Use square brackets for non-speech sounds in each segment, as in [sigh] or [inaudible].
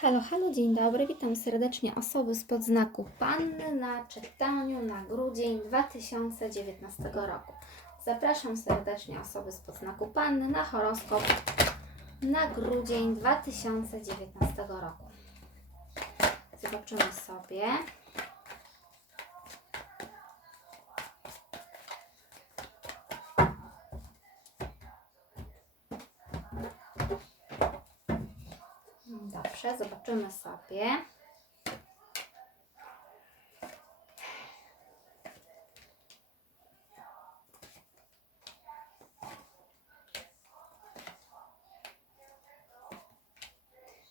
Halo, halo, dzień dobry. Witam serdecznie osoby spod znaku Panny na czytaniu na grudzień 2019 roku. Zapraszam serdecznie osoby spod znaku Panny na horoskop na grudzień 2019 roku. Zobaczymy sobie. Dobrze, zobaczymy sobie.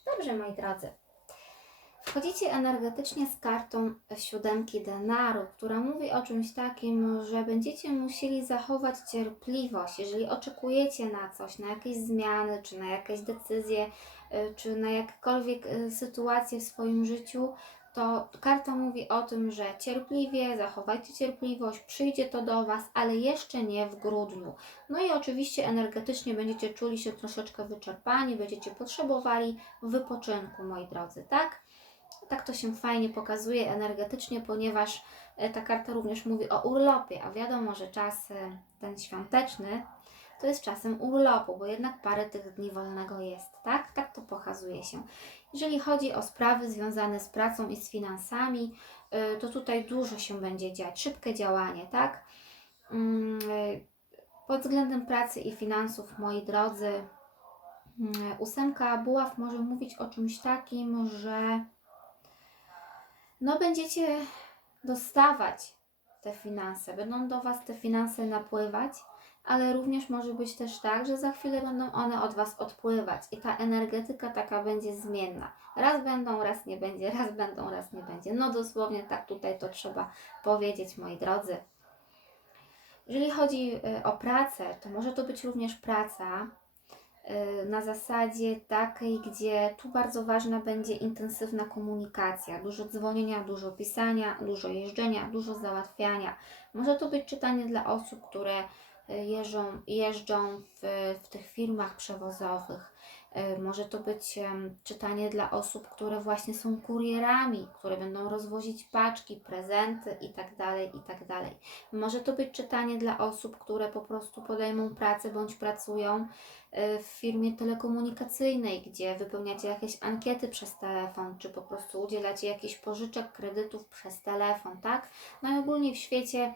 Dobrze, moi drodzy. Wchodzicie energetycznie z kartą siódemki denaru, która mówi o czymś takim, że będziecie musieli zachować cierpliwość, jeżeli oczekujecie na coś, na jakieś zmiany, czy na jakieś decyzje, y, czy na jakiekolwiek y, sytuacje w swoim życiu, to karta mówi o tym, że cierpliwie, zachowajcie cierpliwość, przyjdzie to do Was, ale jeszcze nie w grudniu. No i oczywiście energetycznie będziecie czuli się troszeczkę wyczerpani, będziecie potrzebowali wypoczynku, moi drodzy, tak? Tak to się fajnie pokazuje energetycznie, ponieważ e, ta karta również mówi o urlopie, a wiadomo, że czas ten świąteczny to jest czasem urlopu, bo jednak parę tych dni wolnego jest, tak? Tak to pokazuje się. Jeżeli chodzi o sprawy związane z pracą i z finansami, e, to tutaj dużo się będzie dziać, szybkie działanie, tak? Mm, e, Pod względem pracy i finansów, moi drodzy, mm, ósemka buław może mówić o czymś takim, że no będziecie dostawać te finanse, będą do Was te finanse napływać, ale również może być też tak, że za chwilę będą one od Was odpływać i ta energetyka taka będzie zmienna. Raz będą, raz nie będzie, [laughs] raz będą, raz nie będzie. No dosłownie tak tutaj to trzeba powiedzieć, moi drodzy. Jeżeli chodzi y, o pracę, to może to być również praca na zasadzie takiej, gdzie tu bardzo ważna będzie intensywna komunikacja, dużo dzwonienia, dużo pisania, dużo jeżdżenia, dużo załatwiania. Może to być czytanie dla osób, które y, jeżdżą, jeżdżą w, w tych firmach przewozowych. Y, Może to być czytanie dla osób, które właśnie są kurierami, które będą rozwozić paczki, prezenty itd., itd. Może to być czytanie dla osób, które po prostu podejmą pracę bądź pracują y, w firmie telekomunikacyjnej, gdzie wypełniacie jakieś ankiety przez telefon, czy po prostu udzielacie jakichś pożyczek, kredytów przez telefon, tak? No i ogólnie w świecie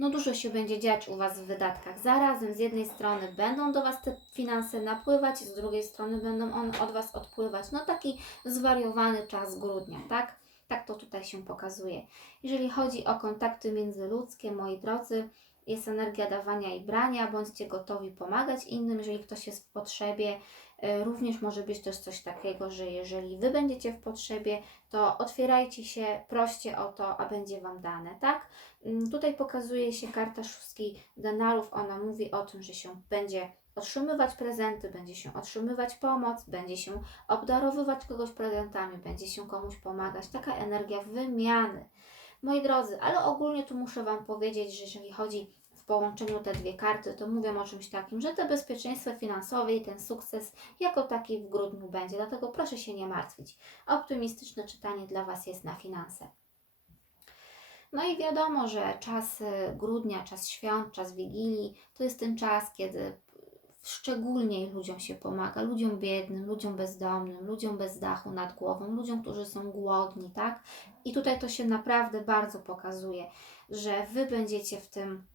no dużo się będzie dziać u Was w wydatkach. Zarazem z jednej strony będą do Was te finanse napływać, z drugiej strony będą one od Was odpływać. No taki zwariowany czas grudnia, tak? Tak to tutaj się pokazuje. Jeżeli chodzi o kontakty międzyludzkie, moi drodzy, jest energia dawania i brania, bądźcie gotowi pomagać innym, jeżeli ktoś jest w potrzebie. Y, Również może być też coś takiego, że jeżeli Wy będziecie w potrzebie, to otwierajcie się, proście o to, a będzie Wam dane, tak? Mm, Tutaj pokazuje się karta szóstki denarów. Ona mówi o tym, że się będzie otrzymywać prezenty, będzie się otrzymywać pomoc, będzie się obdarowywać kogoś prezentami, będzie się komuś pomagać. Taka energia wymiany. Moi drodzy, ale ogólnie tu muszę Wam powiedzieć, że jeżeli chodzi połączeniu te dwie karty, to mówię o czymś takim, że to bezpieczeństwo finansowe i ten sukces jako taki w grudniu będzie. Dlatego proszę się nie martwić. Optymistyczne czytanie dla Was jest na finanse. No i wiadomo, że czas y, grudnia, czas świąt, czas wigilii to jest ten czas, kiedy szczególnie ludziom się pomaga, ludziom biednym, ludziom bezdomnym, ludziom bez dachu nad głową, ludziom, którzy są głodni, tak? I tutaj to się naprawdę bardzo pokazuje, że Wy będziecie w tym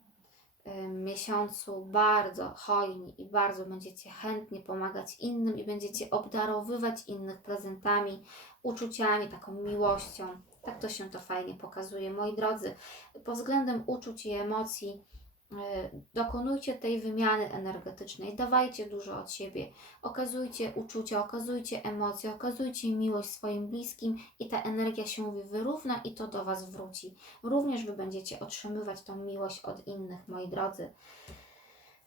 miesiącu bardzo hojni i bardzo będziecie chętnie pomagać innym i będziecie obdarowywać innych prezentami, uczuciami, taką miłością. Tak to się to fajnie pokazuje. Moi drodzy, pod względem uczuć i emocji, y, dokonujcie tej wymiany energetycznej, dawajcie dużo od siebie, okazujcie uczucia, okazujcie emocje, okazujcie miłość swoim bliskim i ta energia się wyrówna i to do Was wróci. Również Wy będziecie otrzymywać tą miłość od innych, moi drodzy.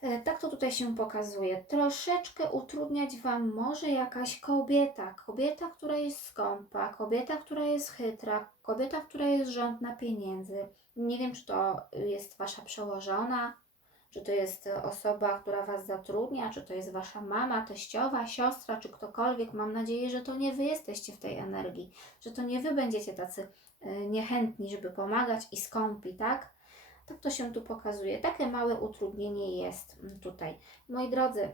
E, Tak to tutaj się pokazuje. Troszeczkę utrudniać Wam może jakaś kobieta. Kobieta, która jest skąpa, kobieta, która jest chytra, kobieta, która jest żądna pieniędzy. Nie wiem, czy to jest Wasza przełożona, czy to jest osoba, która Was zatrudnia, czy to jest Wasza mama, teściowa, siostra, czy ktokolwiek. Mam nadzieję, że to nie Wy jesteście w tej energii, że to nie Wy będziecie tacy e, niechętni, żeby pomagać i skąpi, tak? Tak to się tu pokazuje. Takie małe utrudnienie jest mm, tutaj. Moi drodzy,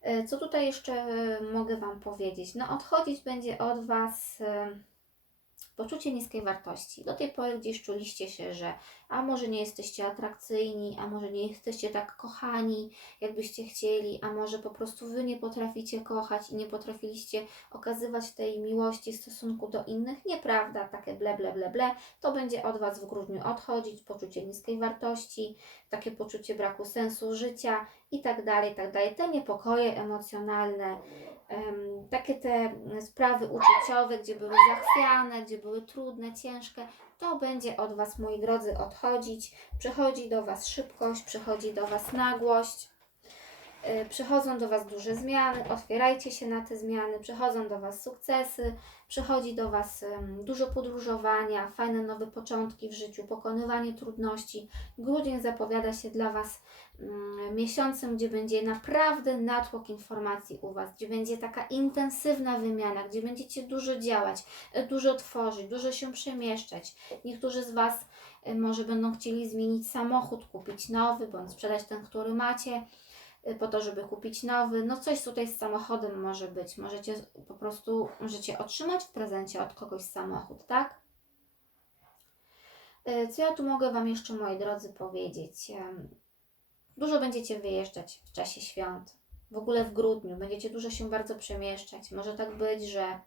e, co tutaj jeszcze e, mogę Wam powiedzieć? No, odchodzić będzie od Was e, poczucie niskiej wartości. Do tej pory gdzieś czuliście się, że a może nie jesteście atrakcyjni, a może nie jesteście tak kochani, jakbyście chcieli, a może po prostu Wy nie potraficie kochać i nie potrafiliście okazywać tej miłości w stosunku do innych. Nieprawda, takie ble, ble, ble, ble. To będzie od Was w grudniu odchodzić, poczucie niskiej wartości, takie poczucie braku sensu życia i tak dalej, tak dalej. Te niepokoje emocjonalne, em, takie te sprawy uczuciowe, gdzie były zachwiane, gdzie były trudne, ciężkie, to będzie od Was, moi drodzy, odchodzić. Przychodzi do Was szybkość, przychodzi do Was nagłość. y, Przychodzą do Was duże zmiany, otwierajcie się na te zmiany, przychodzą do Was sukcesy, przychodzi do Was dużo podróżowania, fajne nowe początki w życiu, pokonywanie trudności. Grudzień zapowiada się dla Was mm, miesiącem, gdzie będzie naprawdę natłok informacji u Was, gdzie będzie taka intensywna wymiana, gdzie będziecie dużo działać, e, dużo tworzyć, dużo się przemieszczać. Niektórzy z Was e, może będą chcieli zmienić samochód, kupić nowy, bądź sprzedać ten, który macie po to, żeby kupić nowy. No coś tutaj z samochodem może być. Możecie po prostu, możecie otrzymać w prezencie od kogoś samochód, tak? Y, Co ja tu mogę Wam jeszcze, moi drodzy, powiedzieć? Dużo będziecie wyjeżdżać w czasie świąt. W ogóle w grudniu będziecie dużo się bardzo przemieszczać. Może tak być, że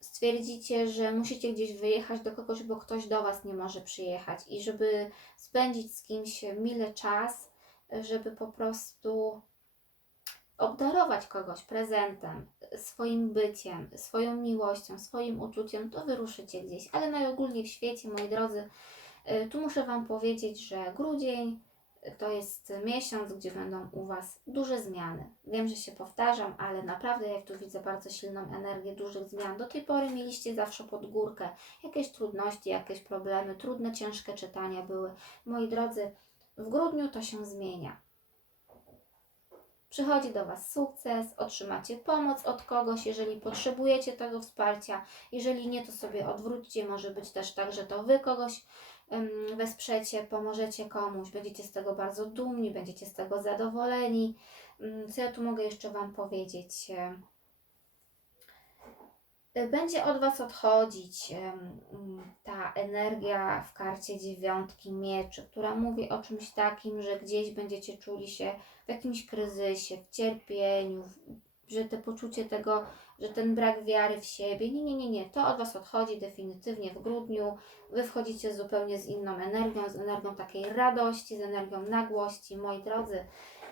stwierdzicie, że musicie gdzieś wyjechać do kogoś, bo ktoś do Was nie może przyjechać i żeby spędzić z kimś mile czas, żeby po prostu obdarować kogoś prezentem, swoim byciem, swoją miłością, swoim uczuciem, to wyruszycie gdzieś. Ale najogólniej w świecie, moi drodzy, y, tu muszę Wam powiedzieć, że grudzień to jest miesiąc, gdzie będą u Was duże zmiany. Wiem, że się powtarzam, ale naprawdę ja tu widzę bardzo silną energię dużych zmian. Do tej pory mieliście zawsze pod górkę jakieś trudności, jakieś problemy, trudne, ciężkie czytania były. Moi drodzy, w grudniu to się zmienia. Przychodzi do Was sukces, otrzymacie pomoc od kogoś, jeżeli potrzebujecie tego wsparcia. Jeżeli nie, to sobie odwróćcie. Może być też tak, że to Wy kogoś wesprzecie, pomożecie komuś, będziecie z tego bardzo dumni, będziecie z tego zadowoleni. Mm, Co ja tu mogę jeszcze Wam powiedzieć? Y, Będzie od Was odchodzić mm, ta energia w karcie dziewiątki mieczy, która mówi o czymś takim, że gdzieś będziecie czuli się w jakimś kryzysie, w cierpieniu, że te poczucie tego, że ten brak wiary w siebie, nie, nie, nie, nie, to od Was odchodzi definitywnie w grudniu. Wy wchodzicie zupełnie z inną energią, z energią takiej radości, z energią nagłości, moi drodzy.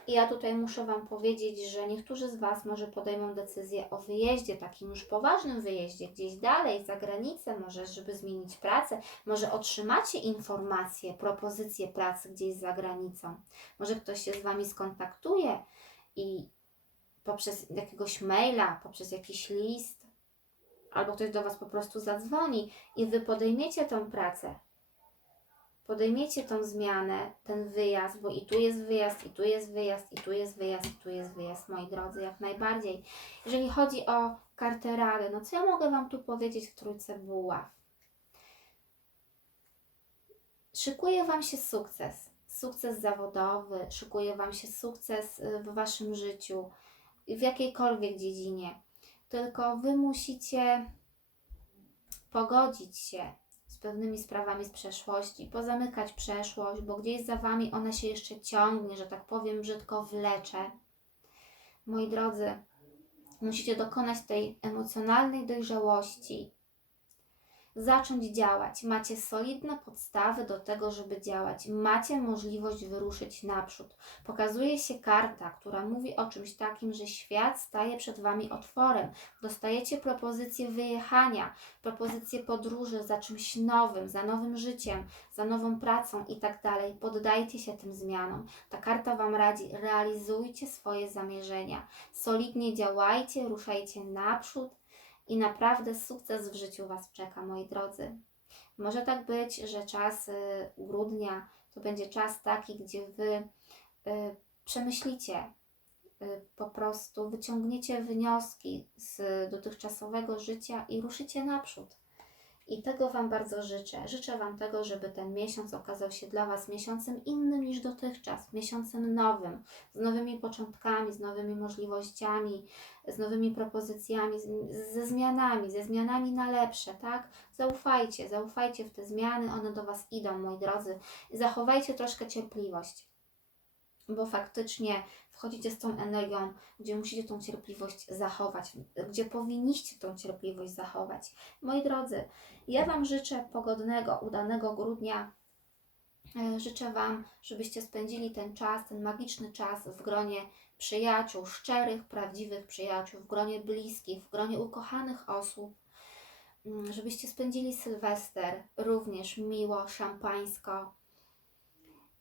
I ja tutaj muszę Wam powiedzieć, że niektórzy z Was może podejmą decyzję o wyjeździe, takim już poważnym wyjeździe, gdzieś dalej, za granicę, może żeby zmienić pracę, może otrzymacie informacje, propozycje pracy gdzieś za granicą. Może ktoś się z Wami skontaktuje i poprzez jakiegoś maila, poprzez jakiś list, albo ktoś do Was po prostu zadzwoni i Wy podejmiecie tą pracę. Podejmiecie tą zmianę, ten wyjazd, bo i tu jest wyjazd, i tu jest wyjazd, i tu jest wyjazd, i tu jest wyjazd, moi drodzy, jak najbardziej. Jeżeli chodzi o kartę rady, no co ja mogę Wam tu powiedzieć w trójce buław? Szykuje Wam się sukces, sukces zawodowy, szykuje Wam się sukces y, w Waszym życiu, w jakiejkolwiek dziedzinie. Tylko Wy musicie pogodzić się z pewnymi sprawami z przeszłości, pozamykać przeszłość, bo gdzieś za Wami ona się jeszcze ciągnie, że tak powiem, brzydko wlecze. Moi drodzy, musicie dokonać tej emocjonalnej dojrzałości, zacząć działać. Macie solidne podstawy do tego, żeby działać. Macie możliwość wyruszyć naprzód. Pokazuje się karta, która mówi o czymś takim, że świat staje przed Wami otworem. Dostajecie propozycję wyjechania, propozycję podróży za czymś nowym, za nowym życiem, za nową pracą i tak dalej. Poddajcie się tym zmianom. Ta karta Wam radzi, realizujcie swoje zamierzenia. Solidnie działajcie, ruszajcie naprzód i naprawdę sukces w życiu Was czeka, moi drodzy. Może tak być, że czas y, grudnia To będzie czas taki, gdzie Wy y, przemyślicie, y, po prostu wyciągniecie wnioski z dotychczasowego życia i ruszycie naprzód. I tego Wam bardzo życzę. Życzę Wam tego, żeby ten miesiąc okazał się dla Was miesiącem innym niż dotychczas, miesiącem nowym, z nowymi początkami, z nowymi możliwościami, z nowymi propozycjami, z, ze zmianami, ze zmianami na lepsze, tak? Zaufajcie, zaufajcie w te zmiany, one do Was idą, moi drodzy. Zachowajcie troszkę cierpliwość, bo faktycznie wchodzicie z tą energią, gdzie musicie tą cierpliwość zachować, gdzie powinniście tą cierpliwość zachować. Moi drodzy, ja Wam życzę pogodnego, udanego grudnia. E, Życzę Wam, żebyście spędzili ten czas, ten magiczny czas w gronie przyjaciół, szczerych, prawdziwych przyjaciół, w gronie bliskich, w gronie ukochanych osób. Mm, Żebyście spędzili Sylwester również miło, szampańsko.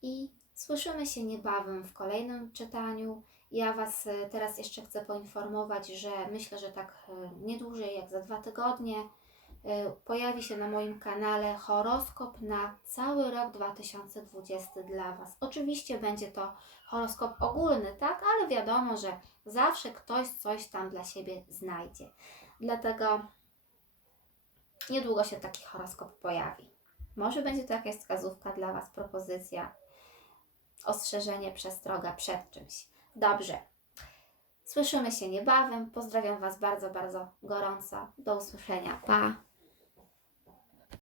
I słyszymy się niebawem w kolejnym czytaniu. Ja Was e, teraz jeszcze chcę poinformować, że myślę, że tak e, nie dłużej jak za dwa tygodnie e, pojawi się na moim kanale horoskop na cały rok 2020 dla Was. Oczywiście będzie to horoskop ogólny, tak, ale wiadomo, że zawsze ktoś coś tam dla siebie znajdzie. Dlatego niedługo się taki horoskop pojawi. Może będzie to jakaś wskazówka dla Was, propozycja, ostrzeżenie, przestroga przed czymś. Dobrze. Słyszymy się niebawem. Pozdrawiam Was bardzo, bardzo gorąco. Do usłyszenia. Pa!